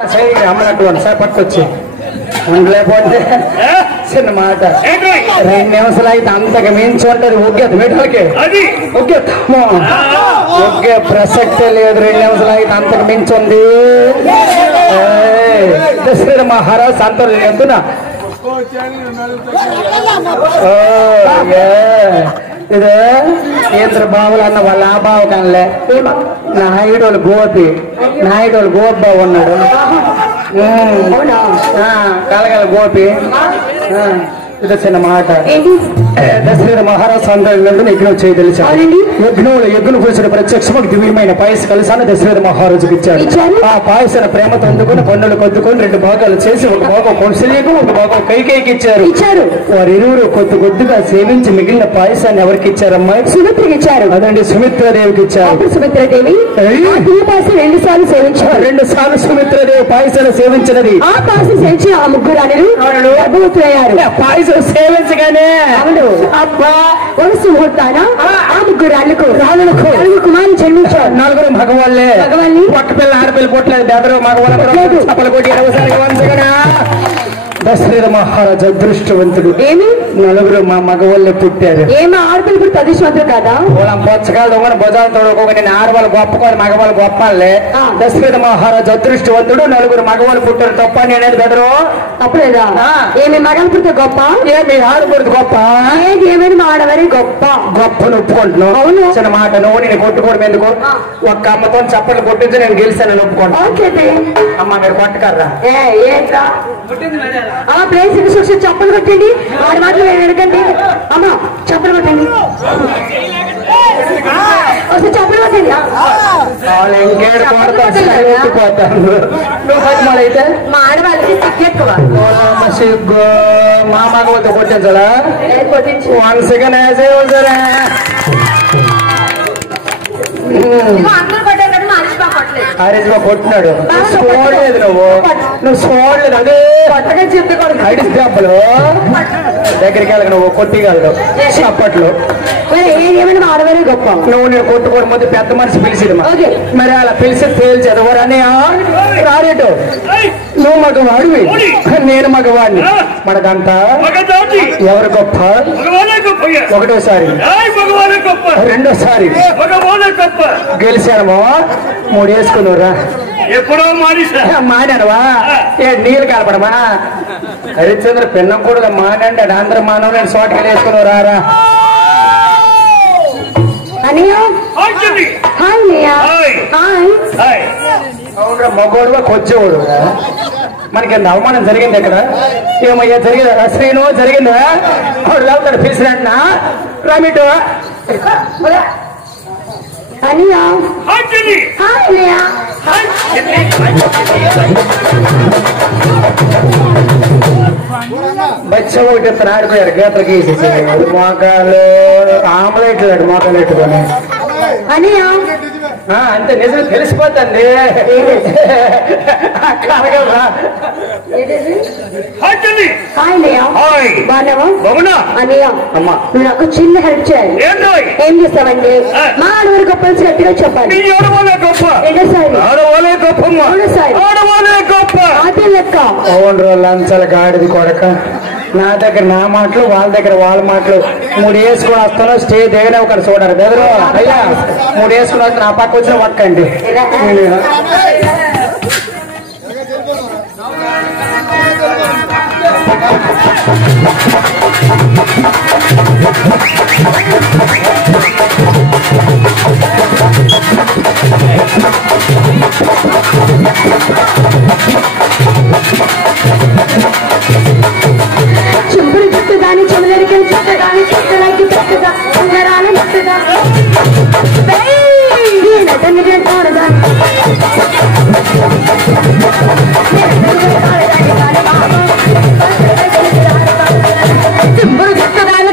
అమ్మనటువంటి sir పట్టుకొచ్చి ఉండలేకపోతే చిన్న మాట 2 నిమిషాలు అయితే అంతకు మించి ఉంటది ఒగ్గేది మెటల్కి ఒగ్గే ప్రసక్తే లేదు 2 నిమిషాలు అయితే అంతకు మించి ఉంది దశరథ మహారాజ్ సంతోషం చెప్తున్నా ఇది కేంద్ర బావులు అన్న వాళ్ళ ఆ బావు కనలే నాయుడు గోపి బాబు ఉన్నాడు కలగల గోపి ఇది చిన్న మాట దశరథ మహారాజ్ సందర్భంగా యజ్ఞం చేయ తెలిసాడు యజ్ఞం కూర్చుని ప్రత్యక్షము దివ్యమైన పాయస కలిసాన్ని దశరథ మహారాజుకి ఇచ్చాడు ఆ పాయసాన్ని ప్రేమతో అందుకుని కొండలు కొద్దుకొని 2 భాగాలు చేసి ఒక భాగం కౌశల్యకు ఒక భాగం కైకేయికి ఇచ్చారు వారిరువురు కొద్దిగా సేవించి మిగిలిన పాయసాన్ని ఎవరికి ఇచ్చారమ్మా సుమిత్రకి ఇచ్చారు అదండి సుమిత్రాదేవికి ఇచ్చారు సుమిత్రాదేవి 2 సార్లు సేవించారు 2 సార్లు సుమిత్రాదేవి పాయసాన్ని సేవించినది ఆ పాయసం సేవించి ఆ ముగ్గురు గర్భవతులయ్యారు పాయసం సేవించగానే అబ్బా వరుస ముహూర్తాన ఆ ముగ్గురు రాళ్ళకు కుమారులు జన్మించారు 4 మగవాళ్ళే పక్క పిల్ల ఆడపిల్ల పుట్టలేదు బెదరు మగవాళ్ళు చప్పలు కొట్టి 20 వంచగా దశరథ మహారాజు అదృష్టవంతుడు ఏమి 4 మా మగవాళ్ళే పుట్టారు ఏమి ఆడపిల్ల పుట్టి అదృష్టవంతుడు కదా పొలం పొచ్చకాలు దొంగని భుజాలు తోడుకోక నేను ఆడవాళ్ళు గొప్పకొని మగవాళ్ళు గొప్పలే దశరథ మహారాజు అదృష్టవంతుడు 4 మగవాళ్ళు పుట్టారు తప్ప నేనేది బెదరు తప్పలేదా ఏమి మగలు పుడితే గొప్ప ఏమి ఆడపుడితే గొప్ప ఏమైనా ఆడవరి గొప్పను ఒప్పుకుంటున్నావు అవును చిన్న మాట నువ్వు నేను కొట్టుకోవడం ఎందుకు ఒక్క అమ్మతో చప్పట్లు కొట్టించి నేను గెలిచాను ఒప్పుకోండి అమ్మ మీరు కొట్టకర్రా ప్లేస్ చూసి చప్పలు కొట్టండి వాడి మాటలు ఎడకండి అమ్మ చప్పలు కొట్టండి చప్పలు కొట్టండి అయితే మా ఆడవాళ్ళకి సిగ్గు ఎక్కువ సిగ్గు మా మగవతో కొట్టించాలా 1 సెకండ్ సరే హరీష్గా కొట్టినాడు చూడలేదు నువ్వు చూడలేదు అదే ఐడి దెబ్బలు దగ్గరికి వెళ్ళక నువ్వు కొట్టిగలడు అప్పట్లో ఏమైనా ఆడవారే గొప్ప నువ్వు నేను కొట్టుకోవడం ముందు పెద్ద మనిషి పిలిచిది మరి అలా పిలిచి తేల్చేది ఎవరని రారేటు నువ్వు మగవాడివి నేను మగవాడిని మనకంతా ఎవరు గొప్ప ఒకటోసారి రెండోసారి గెలిచానమో 3 వేసుకున్నావురా ఎప్పుడో మానానవా నీళ్ళు కలపడమా హరిశ్చంద్ర పిన్నం కూడా మానండి ఆంధ్ర మానవ నేను సోటకెళ్ళి వేసుకున్నావు రారా అవునరా మగోడుగా కొచ్చేవాడు మనకి ఎంత అవమానం జరిగింది ఇక్కడ ఏమయ్యా జరిగిందా శ్రీను జరిగిందా ఆవిడ లేవుతాడు పిలిచినట్టునా రామిటు బచ్చ ఒకటి ఇతను ఆడిపోయారు గీతలకి వేసేసి మోకాలు ఆమ్లెట్లు మోకాలు ఎట్టుకొని అంతే నిజం తెలిసిపోతుంది నాకు చిన్న హెల్ప్ చేయాలి ఏం చేస్తామండి మా ఆడవారి గొప్ప గట్టిగా చెప్పాలి అదే లెక్క అవును లంచాల గాడిది కొడక నా దగ్గర నా మాటలు వాళ్ళ దగ్గర వాళ్ళ మాటలు 3 వేసుకుని వస్తాను స్టేజ్ దగ్గర ఒకటి చూడరు బెదరు అయ్యా 3 వేసుకుని వస్తాను నా పక్క వచ్చిన పక్కండి చుంపుడు చుట్టూ దాని చెమలరికి చుట్టూ దాని చుట్టలకి చుట్టుగా ఉంగరాలు చుట్టుగా చుంపుడు చుట్టూ దాని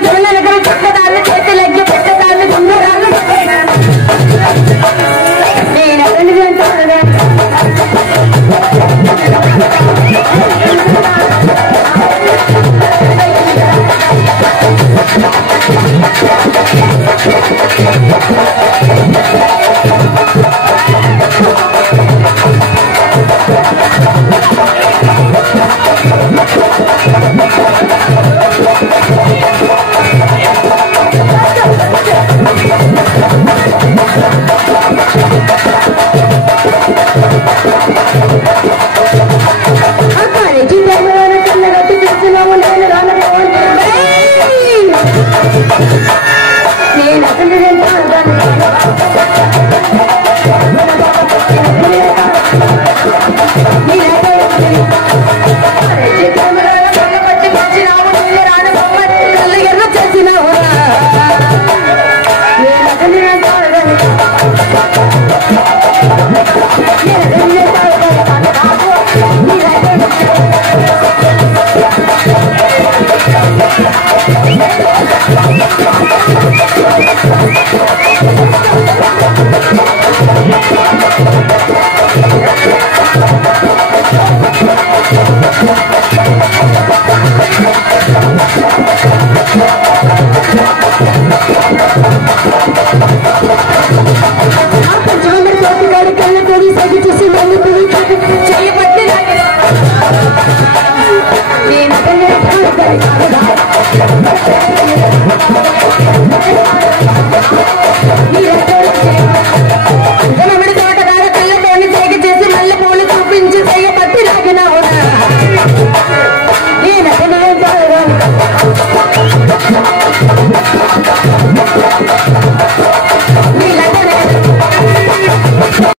ఆ